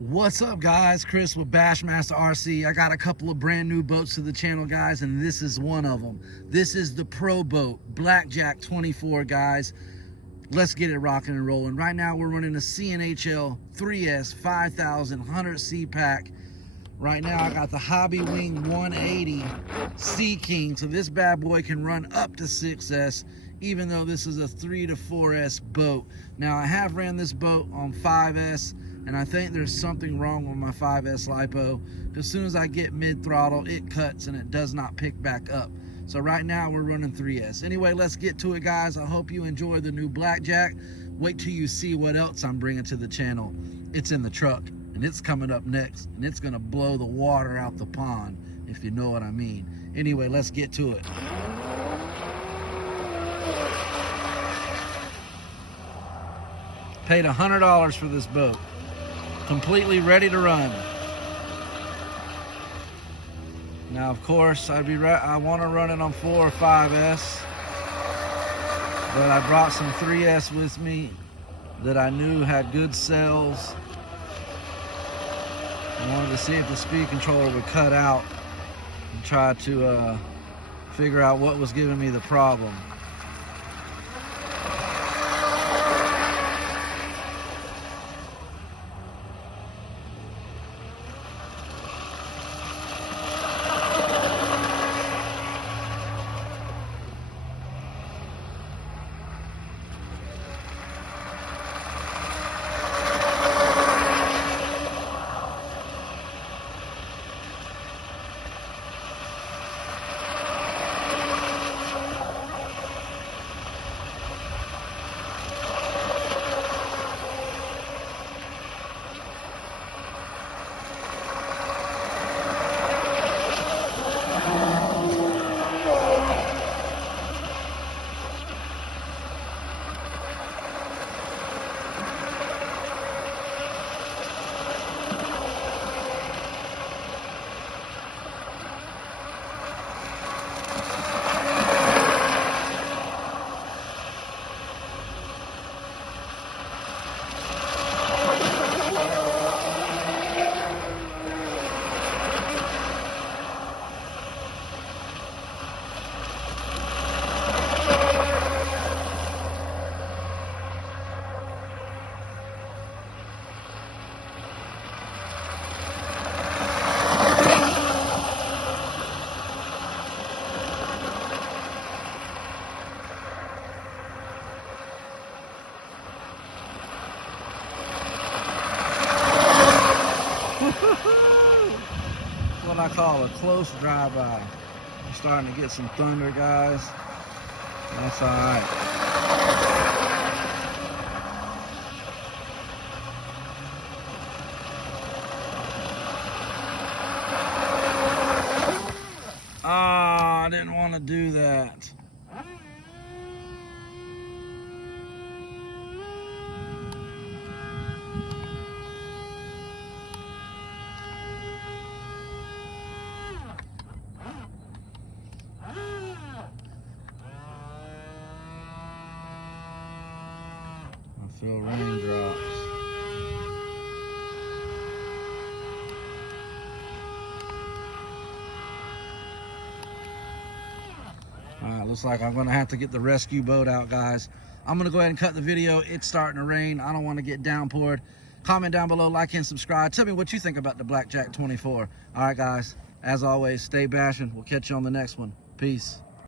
What's up, guys? Chris with Bassmaster RC. I got a couple of brand new boats to the channel, guys, and this is one of them. This is the Pro Boat Blackjack 24, guys. Let's get it rocking and rolling. Right now we're running a CNHL 3S 5000 100C pack. Right now I got the Hobby Wing 180 Sea King, so this bad boy can run up to 6S, even though this is a 3 to 4S boat. Now I have ran this boat on 5S, and I think there's something wrong with my 5S LiPo. As soon as I get mid-throttle, it cuts and it does not pick back up. So right now we're running 3S. Anyway, let's get to it, guys. I hope you enjoy the new Blackjack. Wait till you see what else I'm bringing to the channel. It's in the truck, and it's coming up next, and it's gonna blow the water out the pond, if you know what I mean. Anyway, let's get to it. Paid $100 for this boat. Completely ready to run. Now, of course, I want to run it on 4 or 5S, but I brought some 3S with me that I knew had good cells. I wanted to see if the speed controller would cut out and try to figure out what was giving me the problem. What I call a close drive-by. We're starting to get some thunder, guys. That's all right. I didn't want to do that. I feel raindrops. Alright, looks like I'm gonna have to get the rescue boat out, guys. I'm gonna go ahead and cut the video. It's starting to rain. I don't want to get downpoured. Comment down below, like and subscribe. Tell me what you think about the Blackjack 24. Alright, guys, as always, stay bashing. We'll catch you on the next one. Peace.